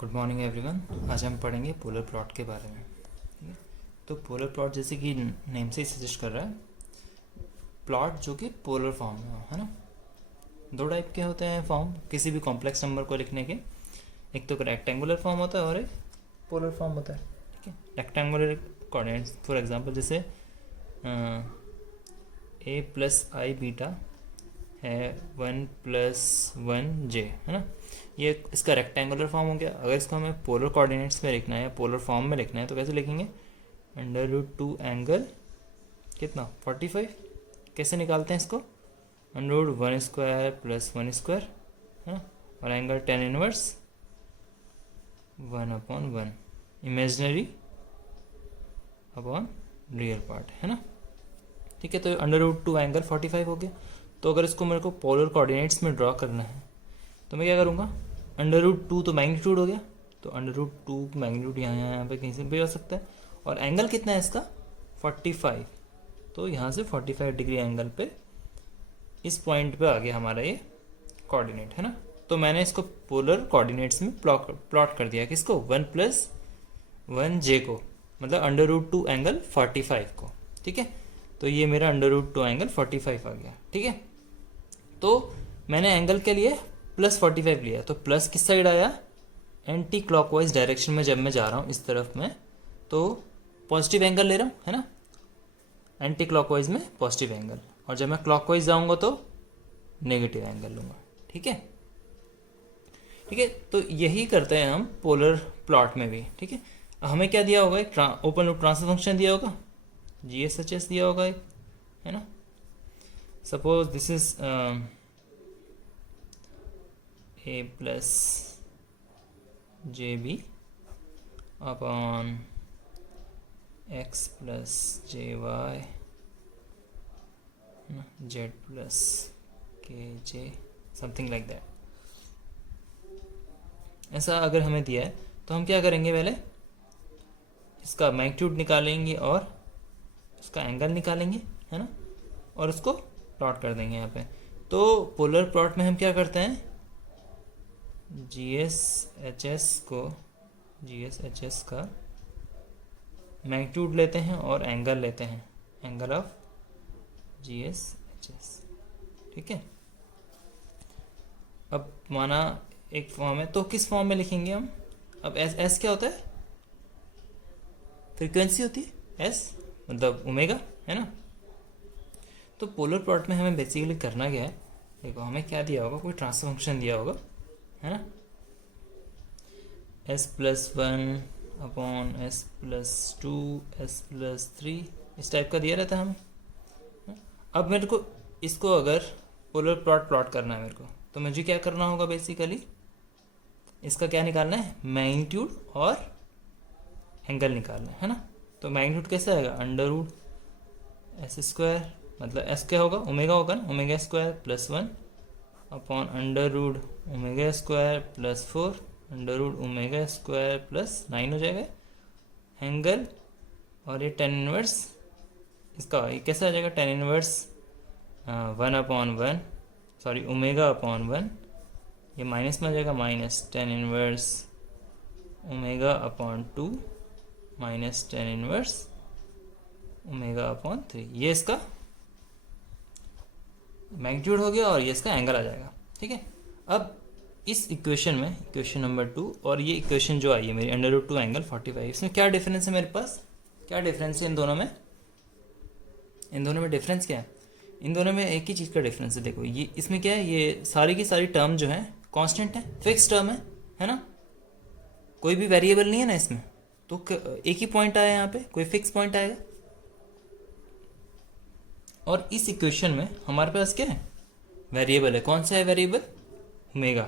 Good morning everyone. आज हम पढ़ेंगे पोलर प्लॉट के बारे में। ठीक है, तो पोलर प्लॉट जैसे कि नेम से ही सजेस्ट कर रहा है, प्लॉट जो कि पोलर फॉर्म में हो, है ना। दो टाइप के होते हैं फॉर्म किसी भी कॉम्प्लेक्स नंबर को लिखने के, एक तो रेक्टेंगुलर फॉर्म होता है और एक पोलर फॉर्म होता है। ठीक है, रेक्टेंगुलर कोऑर्डिनेट्स फॉर एग्जांपल जैसे a प्लस आई बीटा है 1 प्लस 1 j, है ना। ये इसका रेक्टेंगुलर फॉर्म हो गया। अगर इसको हमें पोलर कोऑर्डिनेट्स में लिखना है या पोलर फॉर्म में लिखना है तो कैसे लिखेंगे? √2 एंगल कितना 45। कैसे निकालते हैं इसको? √1 स्क्वायर प्लस 1 स्क्वायर, है ना। और angle tan inverse 1/1 imaginary upon real part, है ना। ठीक है, तो √2 एंगल 45 हो गया। तो अगर इसको मेरे को पोलर कोऑर्डिनेट्स में ड्रॉ करना है तो मैं क्या करूँगा? √2 तो मैग्नीट्यूड हो गया, तो √2 मैग्नीट्यूड यहाँ पे कहीं से भी हो सकता है। और एंगल कितना है इसका? 45। तो यहाँ से 45 डिग्री एंगल पे इस पॉइंट पे आ गया हमारा ये कोऑर्डिनेट, है ना। तो मैंने इसको पोलर कोऑर्डिनेट्स में प्लॉट कर दिया। किसको? 1 प्लस 1j को, मतलब √2 एंगल 45 को। ठीक है, तो ये मेरा √2 एंगल 45 आ गया। ठीक है, तो मैंने एंगल के लिए प्लस 45 लिया, तो प्लस किस साइड आया? एंटी क्लॉकवाइज डायरेक्शन में जब मैं जा रहा हूँ इस तरफ में तो पॉजिटिव एंगल ले रहा हूँ, है ना। एंटी क्लॉकवाइज में पॉजिटिव एंगल, और जब मैं क्लॉकवाइज जाऊँगा तो नेगेटिव एंगल लूँगा। ठीक है, ठीक है, तो यही करते हैं हम पोलर प्लॉट में भी। ठीक है, हमें क्या दिया होगा? एक ओपन लूप ट्रांसफर फंक्शन दिया होगा, GSHS दिया होगा एक, है ना। Suppose this is a plus JB upon x plus JY, Z plus KJ, something like that. ऐसा अगर हमें दिया है तो हम क्या करेंगे? पहले इसका मैग्नीट्यूड निकालेंगे और इसका एंगल निकालेंगे, है ना, और उसको प्लॉट कर देंगे यहाँ पे। तो पोलर प्लॉट में हम क्या करते हैं? GSHS का मैग्नीट्यूड लेते हैं और एंगल लेते हैं, एंगल ऑफ GSHS। ठीक है, अब माना एक फॉर्म है तो किस फॉर्म में लिखेंगे हम? अब S क्या होता है? फ्रीक्वेंसी होती है, S मतलब ओमेगा, है ना। तो पोलर प्लॉट में हमें बेसिकली करना क्या है? देखो, हमें क्या दिया होगा? कोई ट्रांसफर फंक्शन दिया होगा, है ना। S+1 अपॉन S+2 S+3 इस टाइप का दिया रहता है हमें। अब मेरे को इसको अगर पोलर प्लॉट करना है मेरे को, तो मुझे क्या करना होगा? बेसिकली इसका क्या निकालना है? मैग्नीट्यूड और एंगल निकालना है ना। तो मैग्नीट्यूड कैसे आएगा? √S², मतलब S क्या होगा? ओमेगा होगा ना, ओमेगा² +1 अपॉन √ओमेगा² +4 √ओमेगा² +9 हो जाएगा एंगल। और ये tan इनवर्स इसका ये कैसे आ जाएगा? tan इनवर्स 1/1, सॉरी ओमेगा/1, ये माइनस में आ जाएगा, minus tan inverse omega minus tan inverse omega. ये इसका मैग्नीट्यूड हो गया और ये इसका एंगल आ जाएगा। ठीक है, अब इस इक्वेशन में, इक्वेशन नंबर 2 और ये इक्वेशन जो आई है मेरी √2 एंगल 45, इसमें क्या डिफरेंस है मेरे पास? क्या डिफरेंस है इन दोनों में? इन दोनों में डिफरेंस क्या है? इन दोनों में एक ही चीज़ का डिफरेंस है। देखो, ये इसमें क्या है? ये सारी की सारी टर्म जो है कांस्टेंट है, फिक्स टर्म है ना। कोई भी वेरिएबल नहीं है ना इसमें, तो एक ही पॉइंट आया यहाँ पे, कोई फिक्स पॉइंट आएगा। और इस इक्वेशन में हमारे पास क्या है? वेरिएबल है। कौन सा है वेरिएबल? ओमेगा।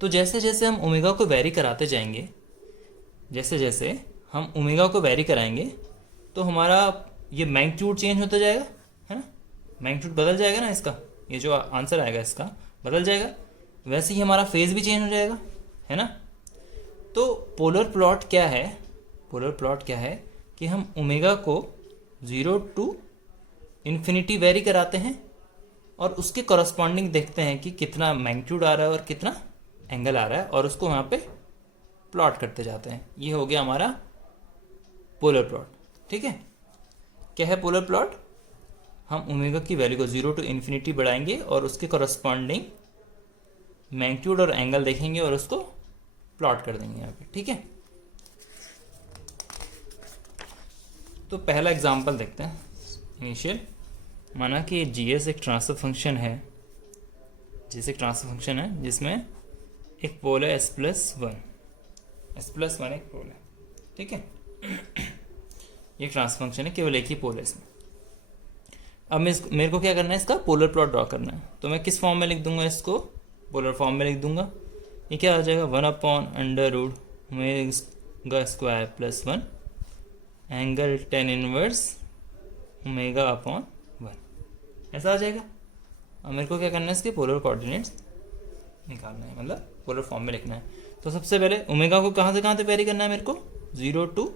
तो जैसे जैसे हम ओमेगा को वेरी कराते जाएंगे, जैसे जैसे हम ओमेगा को वेरी कराएंगे तो हमारा ये मैग्नीट्यूड चेंज होता जाएगा, है ना। मैग्नीट्यूड बदल जाएगा ना इसका, ये जो आंसर आएगा इसका बदल जाएगा। वैसे ही हमारा फेज भी चेंज हो जाएगा, है ना। तो पोलर प्लॉट क्या है? पोलर प्लॉट क्या है कि हम ओमेगा को 0 to इन्फिनिटी वेरी कराते हैं और उसके कॉरस्पॉन्डिंग देखते हैं कि कितना मैग्नीट्यूड आ रहा है और कितना एंगल आ रहा है, और उसको वहाँ पे प्लॉट करते जाते हैं। ये हो गया हमारा पोलर प्लॉट। ठीक है, क्या है पोलर प्लॉट? हम ओमेगा की वैल्यू को 0 टू इन्फिनिटी बढ़ाएंगे और उसके करस्पॉन्डिंग मैग्नीट्यूड और एंगल देखेंगे और उसको प्लॉट कर देंगे यहाँ पे। ठीक है, तो पहला एग्जांपल देखते हैं इनिशियल। माना कि जीएस एक ट्रांसफर फंक्शन है, जिस एक ट्रांसफर फंक्शन है जिसमें एक पोल है s+1 एक पोल है। ठीक है, ये ट्रांसफर फंक्शन है, केवल एक ही पोल है इसमें। अब मेरे को क्या करना है, इसका पोलर प्लॉट ड्रॉ करना है। तो मैं किस फॉर्म में लिख दूंगा इसको? पोलर फॉर्म में लिख दूंगा। ये क्या आ जाएगा, 1/√ओमेगा² +1 एंगल tan इनवर्स ω/1, ऐसा आ जाएगा। अब मेरे को क्या करना है, इसके पोलर कोऑर्डिनेट्स निकालना है, मतलब पोलर फॉर्म में लिखना है। तो सबसे पहले ओमेगा को कहाँ से कहाँ तक वेरी करना है मेरे को? 0 टू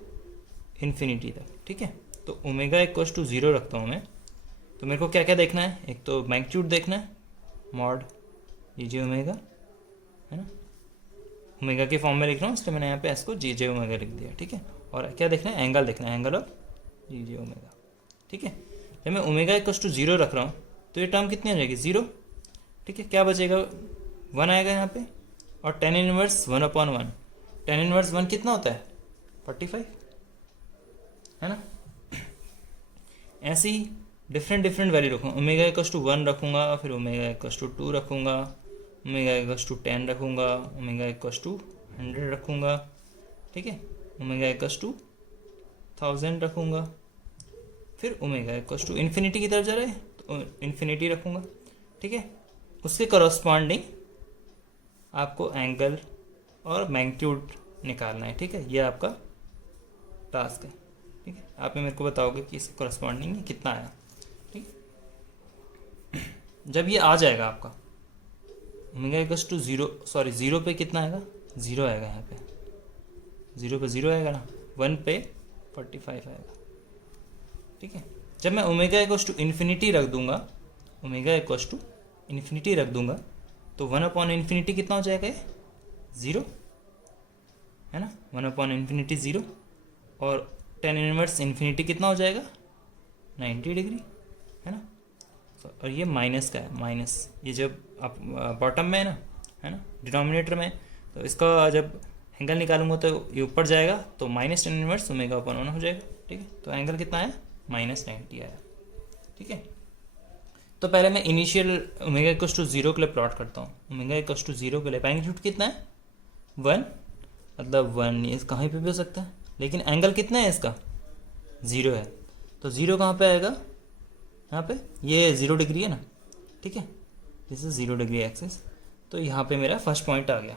इन्फिनिटी तक। ठीक है, तो ओमेगा = 0 रखता हूँ मैं। तो मेरे को क्या क्या देखना है, एक तो मैग्नीट्यूड देखना है, मॉड जीजे ओमेगा, है ना। ओमेगा के फॉर्म में लिख रहा हूँ, इसलिए मैंने यहाँ पे इसको जीजे ओमेगा लिख दिया। ठीक है, और क्या देखना है, एंगल देखना है, एंगल ऑफ जीजे ओमेगा। ठीक है, जब मैं ओमेगा = 0 रख रहा हूँ तो ये टर्म कितनी आ जाएगी, 0। ठीक है, क्या बचेगा, 1 आएगा यहाँ पे, और tan इनवर्स 1/1। tan इनवर्स 1 कितना होता है, 45, है ना। ऐसे ही डिफरेंट वैल्यू रखूँगा। ओमेगा = 1 रखूँगा, फिर ओमेगा = 2 रखूँगा, ओमेगा = 10 रखूँगा, ओमेगा = 100 रखूँगा। ठीक है, ओमेगा = 1000 रखूँगा, फिर ओमेगा = इन्फिनिटी की तरफ जा रहा है तो इन्फिनिटी रखूँगा। ठीक है, उसके करस्पॉन्डिंग आपको एंगल और मैग्नीट्यूड निकालना है। ठीक है, ये आपका टास्क है। ठीक है, आप मेरे को बताओगे कि इसके करस्पॉन्डिंग कितना आया। ठीक है, जब ये आ जाएगा आपका ओमेगा = 0 पे कितना आएगा, 0 आएगा यहाँ पे, 0 पे 0 आएगा ना, 1 पे 45 आएगा। ठीक है, जब मैं ओमेगा = इन्फिनिटी रख दूंगा, ओमेगा = इन्फिनिटी रख दूंगा तो 1/∞ कितना हो जाएगा, 0, है ना। 1/∞ 0, और tan इनवर्स इन्फिनिटी कितना हो जाएगा, 90 डिग्री, है ना। और ये माइनस का है, माइनस ये जब आप बॉटम में है ना डिनोमिनेटर में, तो इसका जब एंगल निकालूंगा तो ये ऊपर जाएगा, तो -tan इनवर्स ω/1 हो जाएगा। ठीक है, तो एंगल कितना आया, -90 आया। ठीक है, तो पहले मैं इनिशियल ओमेगा = 0 के लिए प्लॉट करता हूँ। ओमेगा = 0 के लिए मैग्नीट्यूड कितना है, 1, मतलब 1 ये कहीं पे भी हो सकता है, लेकिन एंगल कितना है इसका, 0 है। तो 0 कहाँ पे आएगा, यहाँ पे, ये 0 डिग्री है ना। ठीक है, दिस इज 0 डिग्री एक्सिस, तो यहाँ पे मेरा फर्स्ट पॉइंट आ गया।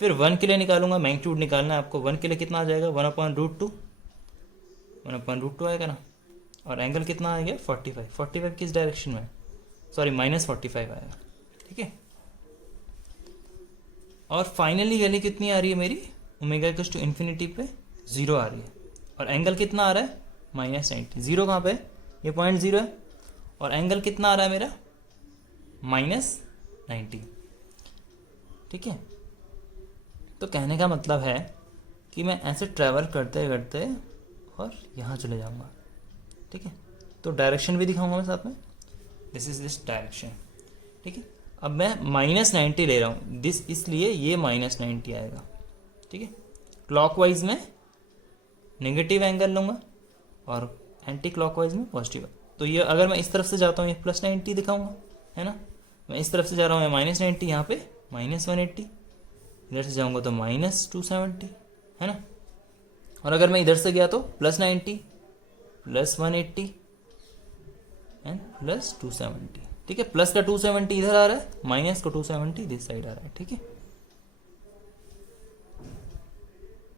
फिर 1 के लिए निकालूंगा, मैग्नीट्यूड निकालना है आपको। 1 के लिए कितना आ जाएगा, 1/√2 आएगा ना, और एंगल कितना आ गया, 45 किस डायरेक्शन में, सॉरी -45 आएगा। ठीक है, और फाइनली वैल्यू कितनी आ रही है मेरी, ओमेगा = इन्फिनिटी पे 0 आ रही है, और एंगल कितना आ रहा है, -90। 0 कहाँ पे, ये पॉइंट 0 है, और एंगल कितना आ रहा है मेरा, -90। ठीक है, तो कहने का मतलब है कि मैं ऐसे ट्रैवल करते करते और यहाँ चले जाऊँगा। ठीक है, तो डायरेक्शन भी दिखाऊंगा मैं साथ में, दिस इज दिस डायरेक्शन। ठीक है, अब मैं -90 ले रहा हूँ, दिस इसलिए ये -90 आएगा। ठीक है, क्लॉकवाइज में नेगेटिव एंगल लूँगा और एंटी क्लॉकवाइज में पॉजिटिव। तो ये अगर मैं इस तरफ से जाता हूँ ये +90 दिखाऊंगा, है ना। मैं इस तरफ से जा रहा हूँ मैं -90, यहाँ पे -180, इधर से जाऊँगा तो -270, है ना। और अगर मैं इधर से गया तो +90 +180 एंड +270। ठीक है, प्लस का 270 इधर आ रहा है, माइनस का 270 दिस साइड आ रहा है। ठीक है,